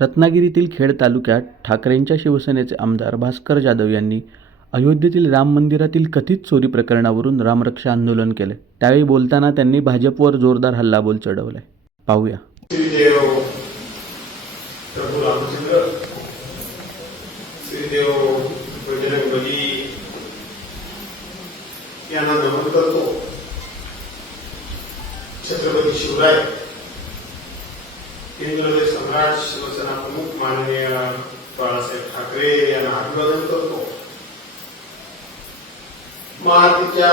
रत्नागिरीतील खेड तालुक्यात ठाकरेंच्या शिवसेनेचे आमदार भास्कर जाधव यांनी अयोध्येतील राम मंदिरातील कथित चोरी प्रकरणावरून रामरक्षा आंदोलन केले. त्यावेळी बोलताना त्यांनी भाजपवर जोरदार हल्लाबोल चढवलाय. पाहूया. प्रभू रामचंद्र श्रीदेव बजरंग बली यांना नमन करतो. छत्रपती शिवराय केंद्रीय सम्राट शिवसेना प्रमुख माननीय बाळासाहेब ठाकरे यांना अभिवादन करतो. महाआरतीच्या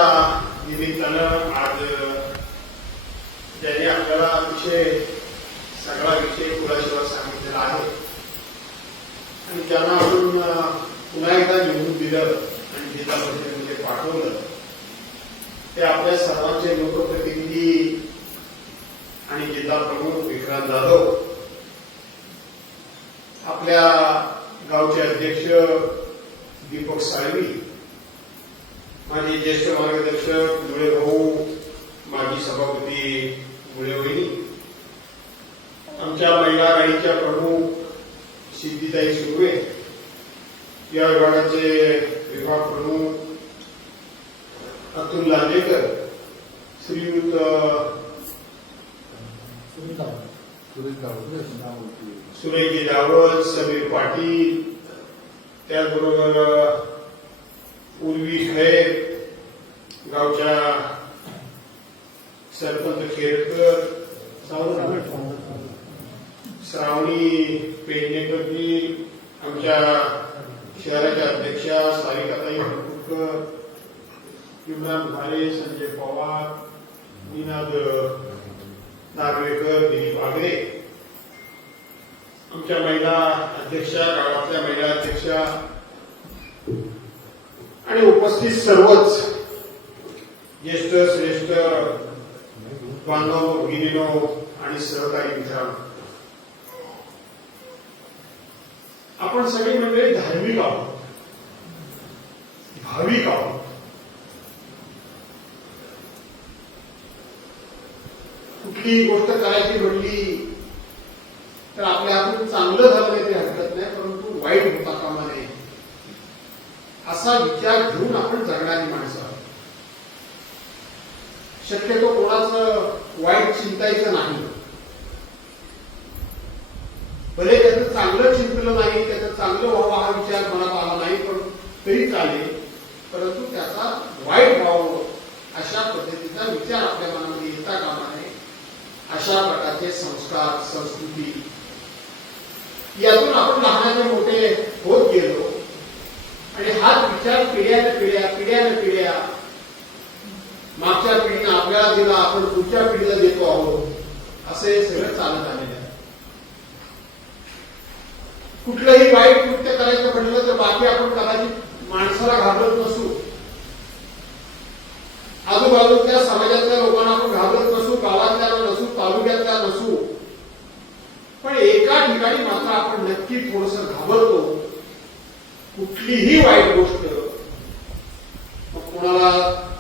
निमित्तानं आज ज्यांनी आपल्याला सगळा विषय पुराशिवाय सांगितलेला आहे आणि ज्यांना आपण पुन्हा एकदा निवडून दिलं आणि जिल्हा परिषदेमध्ये पाठवलं ते आपल्या सर्वांचे लोकप्रतिनिधी आणि जिल्हा प्रमुख विक्रांत जाधव, आपल्या गावचे अध्यक्ष दीपक साळवी, माझे ज्येष्ठ मार्गदर्शक मुळे भाऊ, माजी सभापती मुळे वहिनी, आमच्या महिला आघाडीच्या प्रमुख सिद्धिताई सुर्वे, या विभागाचे विभाग प्रमुख अतुल लांजेकर, श्रीयुत सुरेशजी रावत, समीर पाटील, त्याचबरोबर उर्वी खैर, गावच्या सरपंच खेरकर, श्रावणी पेडणेकरजी, आमच्या शहराच्या अध्यक्षा सारिकाताई हरकुटकर, इम्रान भाले, संजय पवार, निनाद नार्वेकर, दिलीप आगरे, आमच्या महिला अध्यक्षा, गावातल्या महिला अध्यक्षा आणि उपस्थित सर्वच ज्येष्ठ श्रेष्ठ बांधव भगिनीनो आणि सहकारी मित्रांनो, आपण सगळी मंडळी धार्मिक आहोत, भाविक आहोत. कुठली गोष्ट करायची म्हणली तर आपल्या हातून चांगलं झालं नाही ते हरकत नाही, परंतु वाईट होता कामा नये असा विचार घेऊन आपण जगणारी माणसं आहोत. शक्यतो कोणाचं वाईट चिंतायचं नाही. भले त्याचं चांगलं चिंतलं नाही, त्याचं चांगलं व्हावं हा विचार मनात आला नाही पण तरी चालेल, परंतु त्याचा वाईट व्हावं अशा पद्धतीचा विचार आपल्या मनामध्ये येता कामा नये. अशा प्रकारचे संस्कार, संस्कृती यातून आपण लहानाचे मोठे होत गेलो आणि हाच विचार पिढ्या मागच्या पिढीने आपल्याला दिला, आपण पुढच्या पिढीला देतो आहोत, असे सगळं चालत आलेलं आहे. कुठलंही वाईट कृत्य करायचं म्हटलं तर बाकी आपण कदाचित माणसाला घाबरत नसू, आजूबाजूच्या समाजातल्या लोकांना आपण घाबरत नसू, गावातल्या नसू, तालुक्यातल्या नसू, पण एका ठिकाणी मात्र आपण नक्की थोडंसं घाबरतो. कुठलीही वाईट गोष्ट, कोणाला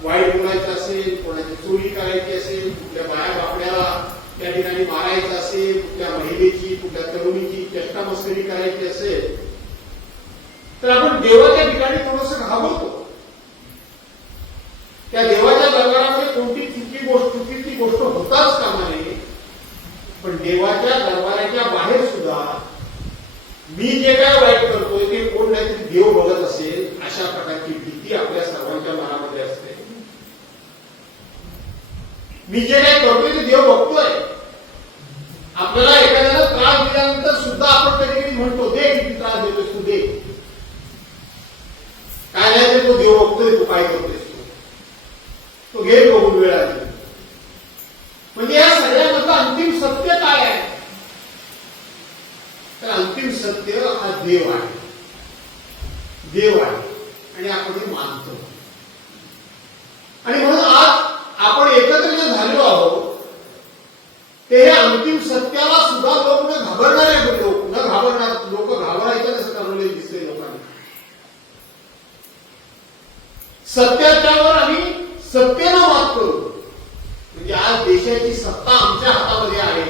वाईट बोलायचं असेल, कोणाची चोरी करायची असेल, कुठल्या बाया बापड्याला त्या ठिकाणी मारायचं असेल, कुठल्या महिलेची, कुठल्या तरुणीची चेष्टा मस्करी करायची असेल, तर आपण देवाच्या ठिकाणी थोडंसं घाबरतो. त्या देवाच्या दरबारामध्ये कोणती चुकीची गोष्ट होताच कामा नये, पण देवाच्या दरबाराच्या बाहेर सुद्धा मी जे काय वाईट करतोय ते कोण नाहीतरी देव बघत असेल अशा प्रकारची भीती आपल्या सर्वांच्या मनामध्ये असते. मी जे काय करतोय ते देव बघतोय. आपल्याला एखाद्याला त्रास दिल्यानंतर सुद्धा आपण कधी कधी म्हणतो, दे किती त्रास देतोय तू, दे. काय नाही तो देव बघतोय, तू काय करतोय तो घेईल बघून वेळ आली. म्हणजे या सगळ्यामधलं अंतिम सत्य काय आहे तर अंतिम सत्य हा देव आहे. देव आहे आणि आपण हे मानतो. आणि म्हणून आज आपण एकत्र जे झालो आहोत ते हे अंतिम सत्याला सुद्धा लोक न घाबरणारे लोक घाबरायचे असं ठरवले दिसते लोकांनी. सत्याच्यावर आम्ही सत्तेनं मात करू. म्हणजे आज देशाची सत्ता आमच्या हातामध्ये आहे,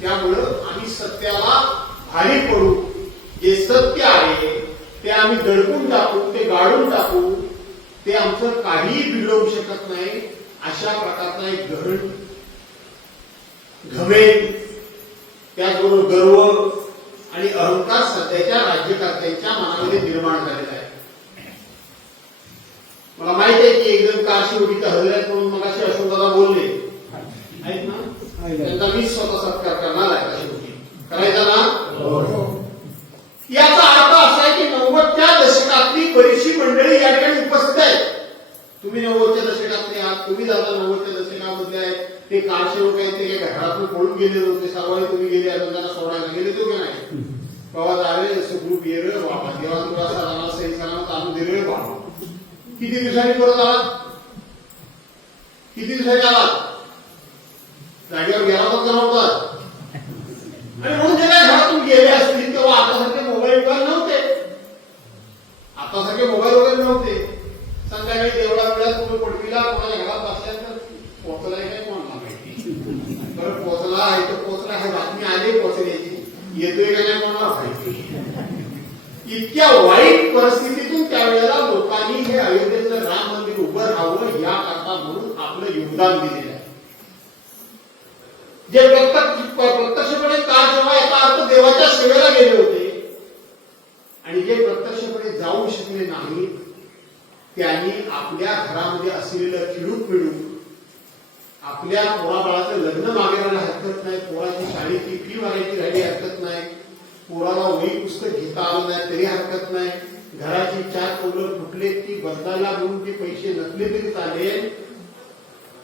त्यामुळं आम्ही सत्याला भारी पडू, जे सत्य आहे ते आम्ही दडपून टाकू, ते गाडून टाकू, ते आमचं काहीही बिघडवू शकत नाही, अशा प्रकारचा एक गहन घमेल, त्याचबरोबर गर्व आणि अहंकार सध्याच्या राज्यकर्त्यांच्या मनामध्ये निर्माण झालेला आहे. मला माहित आहे की एक जण काशीवडीचा हजरत म्हणून मगाशी अशोकदादा बोलले आहेत ना, त्यांचा मी स्वतः सत्कार करणार आहे. काशीवडी करायचा ना. याचा अर्थ असा आहे की 90च्या दशकातली बरीचशी मंडळी या ठिकाणी उपस्थित आहेत. तुम्ही 90च्या दशकातले आहात, तुम्ही जाता 90च्या दशकामधले आहेत. ते कारसेवक आहेत, ते घरातून पळून गेले होते, सर्वांनी तुम्ही गेले, अजून त्यांना सोडायला गेले तो की नाही. बाबा जावे सुखरूप येर बाबा देवा तुला सरांना सही सलामत आणून दिले बाबा. किती दिवसांनी परत आलात, किती दिवसांनी आलात, जागेवर गेला होता नव्हता. आणि म्हणून जे काय घरातून गेले असतील तेव्हा आतासारखे मोबाईल वगैरे नव्हते, आतासारखे मोबाईल वगैरे नव्हते. संध्याकाळी देवळा वेळा तुम्ही पडवीला कोणाच्या घरात बसल्यानंतर पोहोचलाय काय कोणाला माहिती, बरं पोहोचला आहे तर पोहोचला आहे, बातमी आली पोहोचण्याची, येतोय का नाही कोणाला माहिती. इतक्या वाईट परिस्थितीतून त्यावेळेला लोकांनी हे अयोध्येचं राम मंदिर उभं राहावं याकरता म्हणून आपलं योगदान दिलेलं आहे. जे प्रत्यक्षपणे कारसेवा याचा अर्थ देवाच्या सेवेला गेले होते आणि जे प्रत्यक्षपणे जाऊ शकले नाही त्यांनी आपल्या घरामध्ये असलेलं खिळूक पिळूक, आपल्या पोराबाळाचं लग्न मागायला हरकत नाही, पोराची शाळेची फी मागायची राहिली हरकत नाही, पोराला वही पुस्तक घेता आलं नाही तरी हरकत नाही, घराची 4 कौलं फुटले ती बदलायला म्हणून ते पैसे नसले तरी चालेल,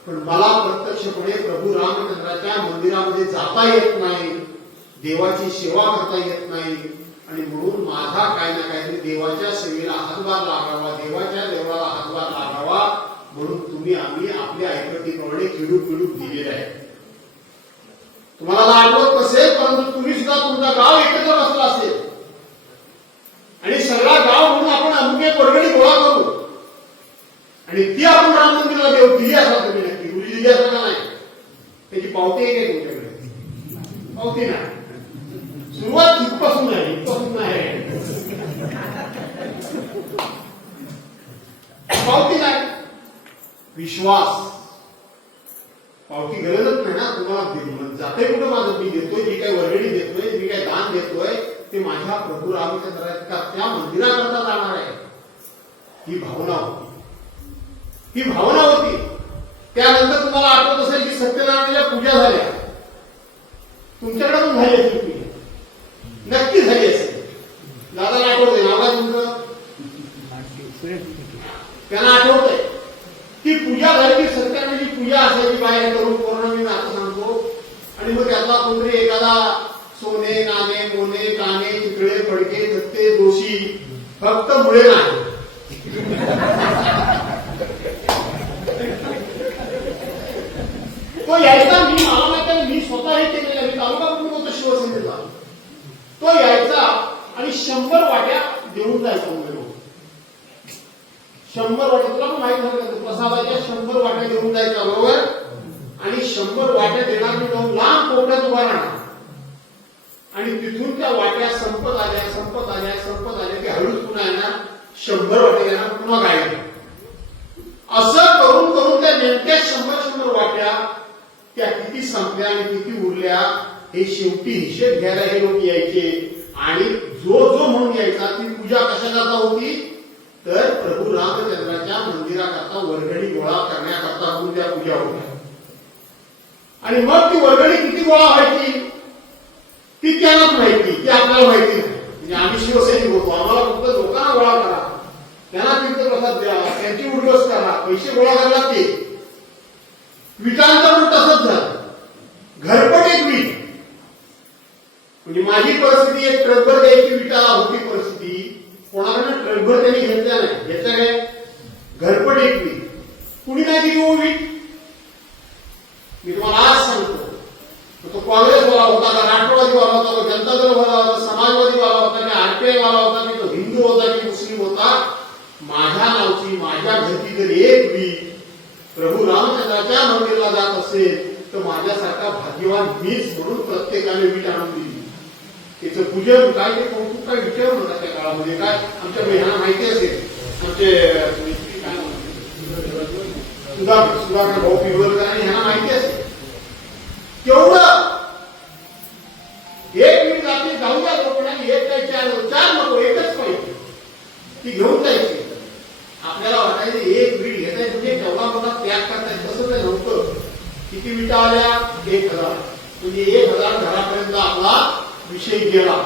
पण मला प्रत्यक्षपणे प्रभू रामचंद्राच्या मंदिरामध्ये जाता येत नाही, देवाची सेवा करता येत नाही, आणि म्हणून माझा काय ना काहीतरी देवाच्या सेवेला हातभार लागावा, देवाच्या देवळाला हातभार लागावा म्हणून तुम्ही आम्ही आपल्या ऐकतीप्रमाणे खिडूक दिलेले आहे. तुम्हाला आठवत नसेल परंतु तुम्ही सुद्धा तुमचा गाव एकत्र बसला असेल आणि सगळा गाव म्हणून आपण अमुके वर्गणी गोळा करू आणि ती आपण राम मंदिराला देऊ दिली असा तुम्ही नक्की दिली असं का नाही, त्याची पावती आहे काय तुमच्याकडे? पावती नाही. सुरुवात इथपासून आहे, इथपासून आहे, पावती नाही. विश्वास, पावती गरजच नाही ना तुम्हाला. जाते कुठं माझं, मी देतोय जी काही वर्गणी देतोय, मी काही दान देतोय ते माझ्या प्रभू रामचंद्राच्या त्या मंदिराकरता जाणार आहे. ही भावना होती, ही भावना होती. त्यानंतर तुम्हाला आठवत असेल की सत्यनारायणाच्या पूजा झाल्या, तुमच्याकडे पण झाली असेल पूजा, नक्की झाली असेल. दादाला आठवतंय नाव काय तुमचं? त्यांना आठवतंय ती पूजा झाली की सत्यनारायणाची पूजा असायची बाहेर करून पौर्णमी आता सांगतो. आणि मग त्यातला कोणतरी एखादा सोने नाणे मोने काने चितळे फडके दत्ते दोषी फक्त मुळे नाही तो यायचा. मी मला माहिती मी स्वतः हे केलेलं आहे, तालुका प्रमुख होतो शिवसेनेचा. तो यायचा आणि 100 वाट्या देऊन जायचा. 100 वाट्या तुला पण माहित झालं प्रसादाच्या 100 वाट्या देऊन जायचा बरोबर. आणि 100 वाट्या देणार मी जाऊन लांब कोपऱ्यात उभा राहणार आणि तिथून त्या वाट्या संपत आल्या की हळूच पुन्हा येणार, 100 वाट्या येणार, पुन्हा गायब. असं करून करून त्या नेमक्या 100 वाट्या त्या किती संपल्या आणि किती उरल्या हे शेवटी हिशेब घ्यायला हे लोक यायचे. आणि जो म्हणून यायचा ती पूजा कशाकरता होती तर प्रभू रामचंद्राच्या मंदिराकरता वर्गणी गोळा करण्याकरता म्हणून त्या पूजा होत्या. आणि मग ती वर्गणी किती गोळा व्हायची ती त्यांनाच माहिती, ती आपल्याला माहिती नाही. म्हणजे आम्ही शिवसैनिक होतो, आम्हाला फक्त लोकांना गोळा करा, त्यांना तीर्थप्रसाद द्या, त्यांची उडवस करा, पैसे गोळा करायला लागते. विटांचं पण तसंच झालं. घरपट एक वीट म्हणजे माझी परिस्थिती एक ट्रकभर द्यायची विटा होती परिस्थिती. कोणाकडे ट्रकभर त्यांनी घेतल्या नाही, घेतल्या काय घरपट एक वीट. कुणी नाही दिली हो वीट. मी तुम्हाला आज सांगतो तो काँग्रेसवाला होता का, राष्ट्रवादीवाला होता का, जनता दलवाला होता, समाजवादीवाला होता की आरपीआयवाला होता की तो हिंदू होता की मुस्लिम होता, माझ्या नावची माझ्या घरची जर एक वीट प्रभू रामचंद्राच्या मंदिराला जात असेल तर माझ्यासारखा भाग्यवान मीच म्हणून प्रत्येकाने वीट आणून दिली. त्याचं पूजन काय ते कौतुक काय विचारू नका त्या काळामध्ये. काय आमच्या ह्यांना माहिती असेल, आमचे काय सुधाकर भाऊ पिवळकर आणि ह्यांना माहिती असेल तेवढं एक मिनिट जाते जाऊ द्या लोकांना, एक काय चार नको, एकच पाहिजे ती घेऊन जायची. आपल्याला वाटायचं एक ब्रीड घेताय म्हणजे तेवढा मोठा त्याग करताय, तसं काही नव्हतं. किती विटा आल्या? 1000. म्हणजे 1000 घरापर्यंत आपला विषय गेला.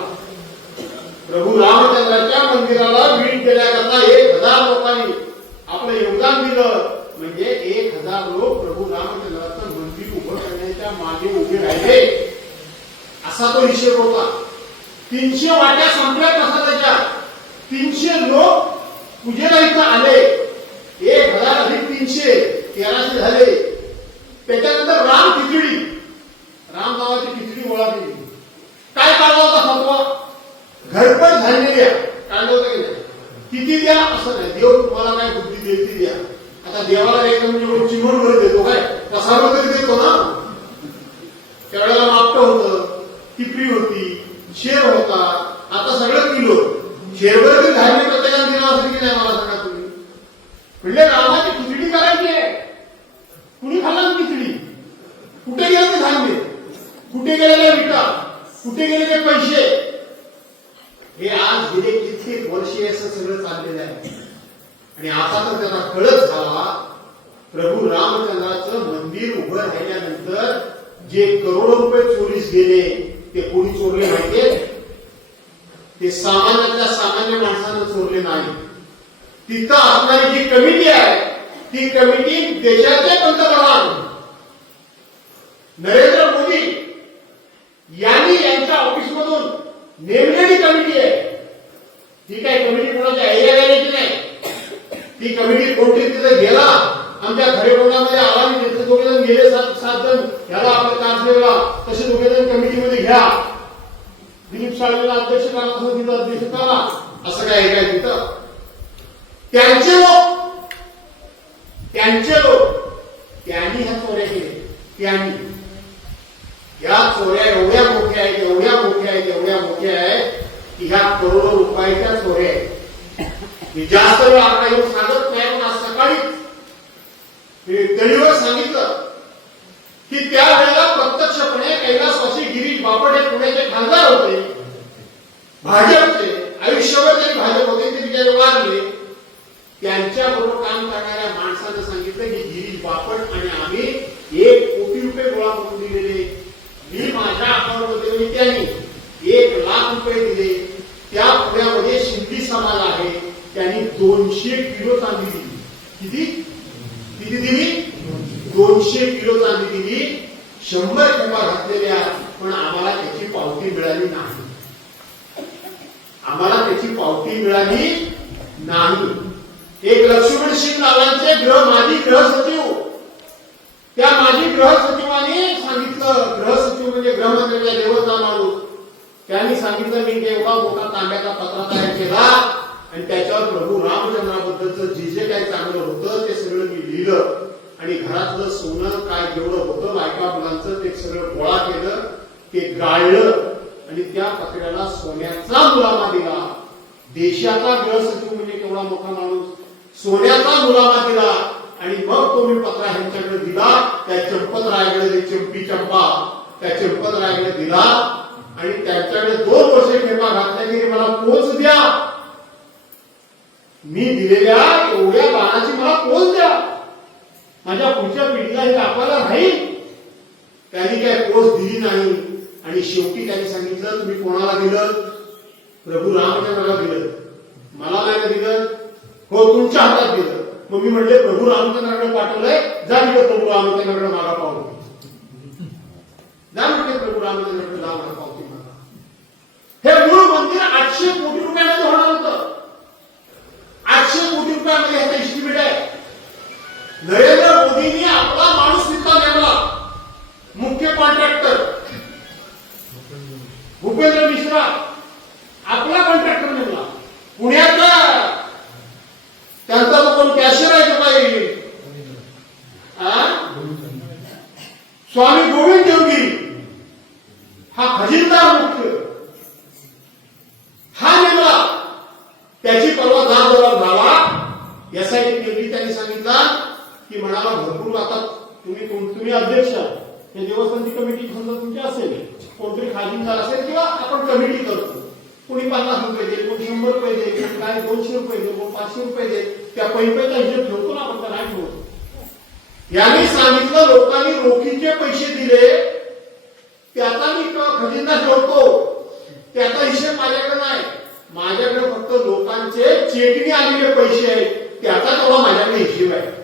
प्रभू रामचंद्राच्या मंदिराला बीड केल्याकरता 1000 लोकांनी आपलं योगदान दिलं. म्हणजे 1000 लोक प्रभू रामचंद्राचं मंदिर उभं करण्याच्या मागे उभे राहिले, असा तो हिशेब होता. 300 वाट्या संपल्या कसा त्याच्या. 300 लोक पूजेला इथं आले. 1000 अधिक 300 1300 झाले. त्याच्यानंतर राम खिचडी, राम नावाची खिचडी गोळा केली. काय काढला होता फतवा? घरपण धान्य द्या. काढलं होतं की नाही? किती द्या असं नाही, देव तुम्हाला काय बुद्धी देईल ती द्या. आता देवाला द्यायचं म्हणजे चिमण वर देतो काय, कसावर तरी देतो ना. त्यावेळेला मापटं होतं, टिपरी होती, शेर होता. आता सगळं किलो. शेरभर तरी धान्य प्रत्येकाने दिलं असेल की नाही मला सांगा तुम्ही. म्हणजे रामाची खिचडी करायची आहे. कुणी खाल्ला खिचडी? कुठे गेलं ते धान्य? कुठे गेलेले विटा? कुठे गेलेले पैसे? हे आज गेले कित्येक वर्षे असं सगळं चाललेलं आहे. आणि आता तर त्याला कळत झाला, प्रभू रामचंद्राचं मंदिर उभं राहिल्यानंतर जे करोडो रुपये चोरीस गेले ते कोणी चोरले माहितीये? ते सामान्यातल्या सामान्य माणसानं चोरले नाही. तिथं असणारी जी कमिटी आहे, ती कमिटी देशाचे पंतप्रधान नरेंद्र मोदी यांनी यांच्या ऑफिसमधून नेमलेली कमिटी आहे. ती काय कमिटी कोणाच्या आयडिया द्यायची नाही. ती कमिटी कोणती तिथे गेला, आमच्या खरेकोंडामध्ये आला आणि तिथे दोघेजण गेले, 7 जण याला आपल्या कारसेला तसे दोघेजण कमिटीमध्ये घ्या. दिलीप साळवेला अध्यक्ष करा, असं तिथं अध्यक्ष करा, असं काय आहे काय तिथं. त्यांचे लोक त्यांनी ह्या चोऱ्या केल्या. या चोऱ्या एवढ्या मोठ्या आहेत, की ह्या करोडो रुपयाच्या चोऱ्या आहेत. मी जास्त वेळ आकडा येऊन सांगत नाही, पण आज सकाळी तळीवर सांगितलं की त्यावेळेला प्रत्यक्षपणे कैलासवासी गिरीश बापट हे पुण्याचे खासदार होते, भाजपचे. आयुष्यभर त्यांनी भाजप होते, ते बिचारे वारले. त्यांच्याबरोबर काम करणाऱ्या माणसानं सांगितलं की गिरीश बापट आणि आम्ही 1 कोटी रुपये गोळा करून दिलेले. मी माझ्या अकाउंटमध्ये त्यांनी 1 लाख रुपये दिले. त्या पुण्यामध्ये शिंदी समाज आहे, त्यांनी 200 किलो चांदी दिली. किती दिली? 200 किलो चांदी दिली. 100 खेपा घातलेल्या, पण आम्हाला त्याची पावती मिळाली नाही. एक लक्ष्मण सिंग नावांचे माजी गृहसचिव, त्या माजी गृहसचिवांनी सांगितलं, गृहसचिव म्हणजे गृहमंत्र्याच्या देवता माणूस, त्यांनी सांगितलं मी एवढा मोठा तांब्याचा पत्रा तयार केला आणि त्याच्यावर प्रभू रामचंद्राबद्दलचं जे काही चांगलं होतं ते सगळं मी लिहिलं आणि घरातलं सोनं काय जेवढं होतं बायका मुलांचं ते सगळं गोळा केलं, ते गाळलं आणि त्या पत्र्याला सोन्याचा मुलामा दिला. देशाचा गृहसचिव म्हणजे केवढा मोठा माणूस, सोन्याचा मुलामा दिला. आणि मग तो मी पत्रा ह्यांच्याकडे दिला. त्या चंपतरायाकडे चंपी चंपा त्या चंपतरायाकडे दिला आणि त्यांच्याकडे 2 वर्ष खेपा घातल्या की मला पोच द्या, मी दिलेल्या एवढ्या बाणाची मला पोच द्या, माझ्या पुढच्या पिढीला हे दाखवायला राहील. त्यांनी काय पोच दिली नाही. आणि शेवटी त्यांनी सांगितलं तुम्ही कोणाला दिलं? प्रभू रामचंद्राला दिलं. मला नाही दिलं? हो, तुमच्या हातात दिलं. मग मी म्हणले प्रभू रामचंद्राकडे पाठवलंय, जा तिकडे प्रभू रामचंद्राकडे मागा पावती. जा म्हणजे प्रभू रामचंद्राकडे जा मागा पावती मागा. हे मूळ मंदिर 800 कोटी रुपयामध्ये होणार होतं. 800 कोटी रुपयामध्ये ह्याचा इस्टिमेट आहे. नरेंद्र मोदींनी आपला माणूस तिथला नेमला, मुख्य कॉन्ट्रॅक्टर भूपेंद्र मिश्रा आपला कॉन्ट्रॅक्टर नेमला. पुण्याचा त्यांचा तो कोण कॅशियर आहे का पाहिजे, स्वामी गोविंद देवगिरी हा खजिनदार मुख्य. त्याची परवा झाला एसआयटी केली. त्यांनी सांगितलं की म्हणाला भरपूर आता तुम्ही अध्यक्ष हे देवस्थानची कमिटी समजा तुमची असेल, कोणतरी खाजगीदार असेल किंवा आपण कमिटी करतो, कोणी 50 रुपये दे, कोणी 100 रुपये दे, कोणी काय 200 रुपये दे, कोणी 500 रुपये दे, त्या पैशाचा हिशोब ठेवतो ना आपण, नाही ठेवतो. यांनी सांगितलं लोकांनी रोखीचे पैसे दिले त्याचा मी खजिना ठेवतो, त्याचा हिशेब माझ्याकडे नाही, माझ्याकडे फक्त लोकांचे चेकने आलेले पैसे आहेत त्याचा तेवढा माझ्याकडे हिशेब आहे.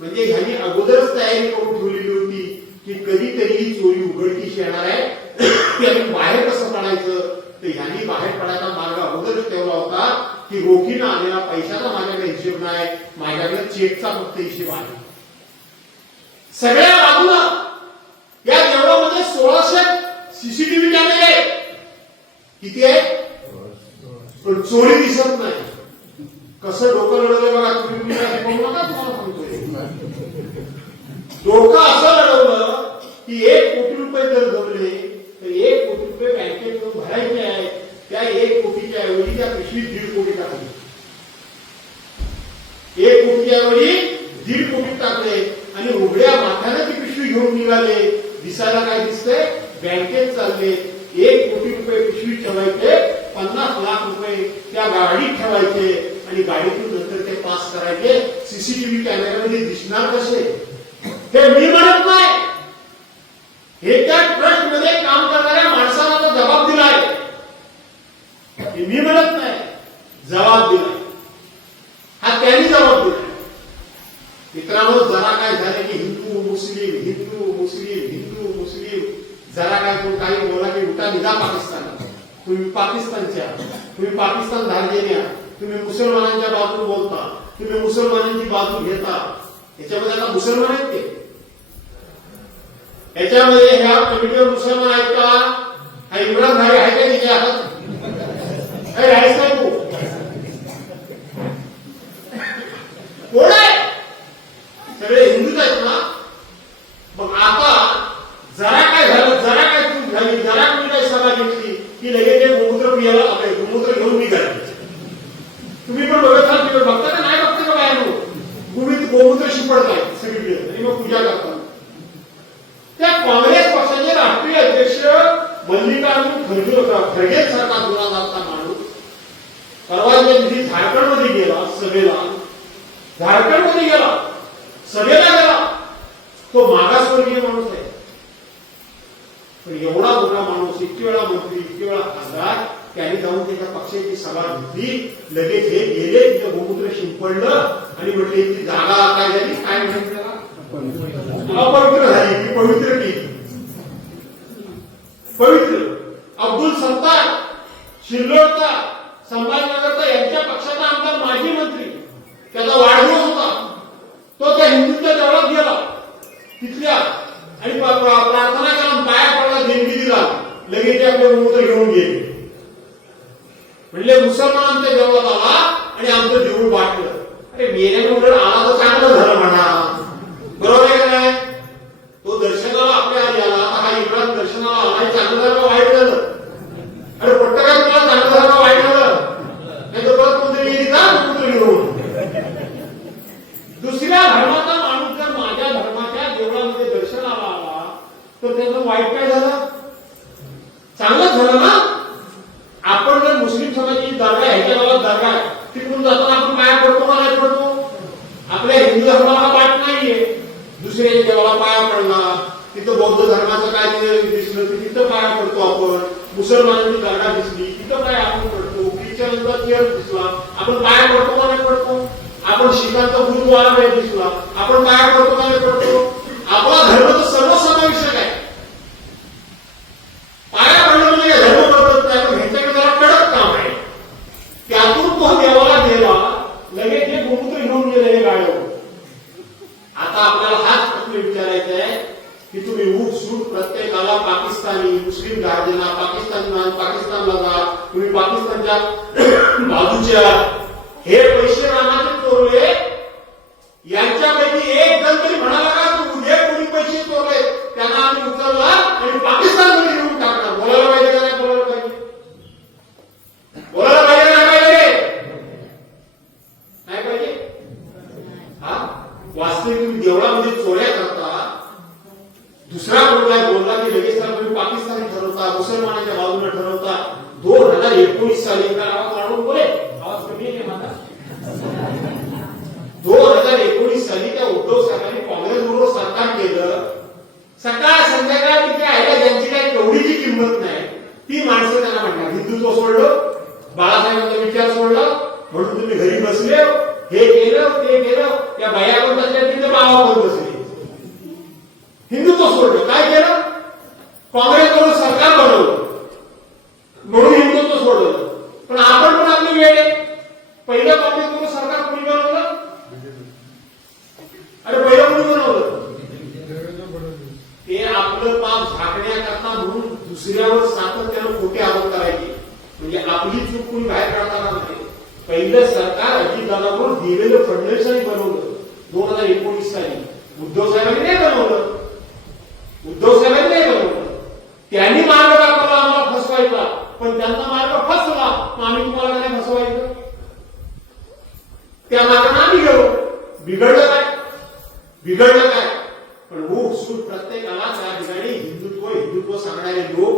म्हणजे ह्यांनी अगोदरच तयारी करून ठेवलेली होती की कधीतरी ही चोरी उघडकीस येणार आहे, त्यांनी बाहेर कसं पडायचं. तर ह्यांनी बाहेर पडायचा मार्ग अगोदरच ठेवला होता की रोखीनं आलेला पैशाचा माझ्याकडे हिशेब नाही, माझ्याकडे चेकचा फक्त हिशेब आहे. सगळ्या बाजूला या देवळामध्ये 1600 सीसीटीव्ही कॅमेरे आहेत. किती आहेत? पण चोरी दिसत नाही. कसं डोकं लढवलंय बघा तुम्ही, बघू नका, तुम्हाला सांगतोय. डोकं असं लढवलं की 1 कोटी रुपये जर जमले तर 1 कोटी रुपये बँकेत भरायचे आहेत. त्या 1 कोटीच्या ऐवजी त्या पिशवीत 1.5 कोटी टाकले. 1 कोटीच्या ऐवजी 1.5 कोटी टाकले आणि उघड्या माथ्याने ती पिशवी घेऊन निघाले. दिसायला काय दिसतंय? बँकेत चालले. 1 कोटी रुपये पिशवी ठेवायचे, 50 लाख रुपये त्या गाडीत ठेवायचे आणि गाडीतून नंतर ते पास करायचे. सीसीटीव्ही कॅमेऱ्यामध्ये दिसणार कसे? हे मी म्हणत नाही, हे त्या ट्रस्ट मध्ये काम करणाऱ्या माणसाला तो जबाब दिलाय. हे मी म्हणत नाही, जबाब दिलाय, हा त्यांनी जबाब दिलाय. मित्रांनो, जरा काय झालं की हिंदू मुस्लिम हिंदू मुस्लिम हिंदू मुस्लिम, जरा काय कोण काही बोला की उठा निघा पाकिस्तान, तुम्ही पाकिस्तानच्या, तुम्ही पाकिस्तान धारलेल्या, तुम्ही मुसलमानांच्या बाजूने बोलता, तुम्ही मुसलमानांची बाजू घेता. याच्यामध्ये आता मुसलमान आहेत ते, याच्यामध्ये ह्या कमिटीवर मुसलमान आहेत का? हा इम्रान भाई आहे का तिच्या हातात? आहेस काय तू? कोण आहे? सगळे हिंदूच आहेत ना? मग आता जरा काय झालं, जरा काय चूक झाली, जरा तुम्ही काय सभा घेतली की लगेच ते गोमूत्र पियाला आपले गोमूत्र घेऊन निघाले. तुम्ही पण बघत बघता का नाही बघता का बाहेर गोमूत्र शिपडताय सगळीकडे आणि मग पूजा करतात. त्या काँग्रेस पक्षाचे राष्ट्रीय अध्यक्ष मल्लिकार्जुन खरगे सारखा 2000चा माणूस परवाच्या दिवशी झारखंडमध्ये गेला सभेला, झारखंडमध्ये गेला सभेला गेला. तो मागासवर्गीय माणूस आहे, पण एवढा मोठा माणूस, इतकी वेळा मंत्री, इतकी वेळा खासदार, त्यांनी जाऊन त्याच्या पक्षाची सभा घेतली. लगेच हे गेले, तिथं गोमूत्र शिंपडलं आणि म्हटले ती जागा काय झाली, काय म्हणायचं त्याला, अपवित्र झाली, ती पवित्र केली. पवित्र. अब्दुल सत्तार शिल्लोडचा, संभाजीनगरचा, यांच्या पक्षाचा आमदार, माजी मंत्री, त्याचा वाढदिवस होता, तो त्या हिंदूच्या देवळात गेला तिथल्या आणि प्रार्थना करून पाया पडला, देणगी दिला, लगेच आपले गोमूत्र घेऊन गेले. म्हणले मुसलमानांच्या देवळात आला आणि आमचं देऊळ वाटलं. अरे मेल्यानंतर आला तर चांगलं झालं म्हणा, बरोबर आहे का नाही? तो दर्शनाला आपल्या आला, हा इम्रान दर्शनाला आला, चांगलं झालं वाईट झालं? अरे पट्ट काय तुम्हाला चांगलं झालं वाईट झालं? नाही तर परत कोणतरी येईल का गोमूत्र घेऊन? दुसऱ्या धर्माचा माणूस जर माझ्या धर्माच्या देवळामध्ये दर्शनाला आला तर त्याचं वाईट काय झालं? चांगलंच झालं ना. आपण जर मुस्लिम समाजाची दर्गा, ह्याच्या गावात दर्गा आहे, तिकडून जाताना आपण पाया पडतो का नाही पडतो? आपल्या हिंदू धर्माला पाठ नाहीये, दुसऱ्या देवाला पाया पडला, तिथं बौद्ध धर्माचं काय दिसलं तर तिथं पाया पडतो आपण. मुसलमानांची दर्गा दिसली तिथं काय आपण पडतो. ख्रिश्चनांचा चर्च दिसला आपण पाया पडतो का नाही पडतो? आपण शिखांचा गुरुद्वारा दिसला आपण पाया पडतो का नाही पडतो? आपला धर्म तर सर्वसमावेशक आहे. पाया पडलं म्हणजे धर्म बदलत नाही, पण ह्यांच्याकडे जरा कडक काम आहे. त्यातून तो देवाला गेला, लगेच हे गोमूत्र घेऊन गेले हे गाड्यावर. आता आपल्याला हाच प्रश्न विचारायचा आहे की तुम्ही उठ सूट प्रत्येकाला पाकिस्तानी, मुस्लिम गार्जेनला पाकिस्तानला जा, तुम्ही पाकिस्तानच्या बाजूच्या, हे पैसे रामाचे चोरले, यांच्यापैकी एक जण तरी म्हणाला का तू उद्या कोणी पैसे चोरले त्यांना आम्ही उचलला आणि पाकिस्तानमध्ये घेऊन टाकणार. बोलायला पाहिजे का नाही? बोलायला पाहिजे, बोलायला पाहिजे नाही पाहिजे? 2019 साली माणूस बोले आवाज कमी आहे माझा 2019 साली त्या उद्धव साहेबांनी काँग्रेस बरोबर सरकार केलं. सकाळ संध्याकाळ तिथे आयला ज्यांची काही तेवढीची किंमत नाही ती माणसं त्यांना म्हणतात हिंदुत्व सोडलं, बाळासाहेबांचा विचार सोडला म्हणून तुम्ही घरी बसले, हे केलं ते केलं, त्या बायावर बसल्या तिथे बाबावर बसले. हिंदुत्व सोडलं, काय केलं? काँग्रेस बरोबर सरकार बनवलं म्हणून हिंदुत्व सोडलं. पण आपण पण आपली वेळ आहे. पहिलं काँग्रेस बरोबर सरकार कोणी बनवलं? अरे पहिलं कोणी बनवलं? ते आपलं पाप झाकण्याकरता म्हणून दुसऱ्यावर सातत्यानं खोटे आरोप करायचे, म्हणजे आपली चूक कोणी बाहेर काढताना नाही. पहिलं सरकार अजितदादावर दिलेलं फडणवीसांनी बनवलं 2019 साली. उद्धव साहेबांनी नाही बनवलं. उद्धव साहेबांनी नाही बनवलं. त्यांनी मार्ग दाखवला आम्हाला फसवायचा, पण त्यांचा मार्ग फसला. मग आम्ही तुम्हाला नाही फसवायचं. त्या मार्गाने आम्ही गेलो. बिघडलं काय? बिघडलं काय? पण हो सूट प्रत्येकाला त्या ठिकाणी हिंदुत्व सांगणारे लोक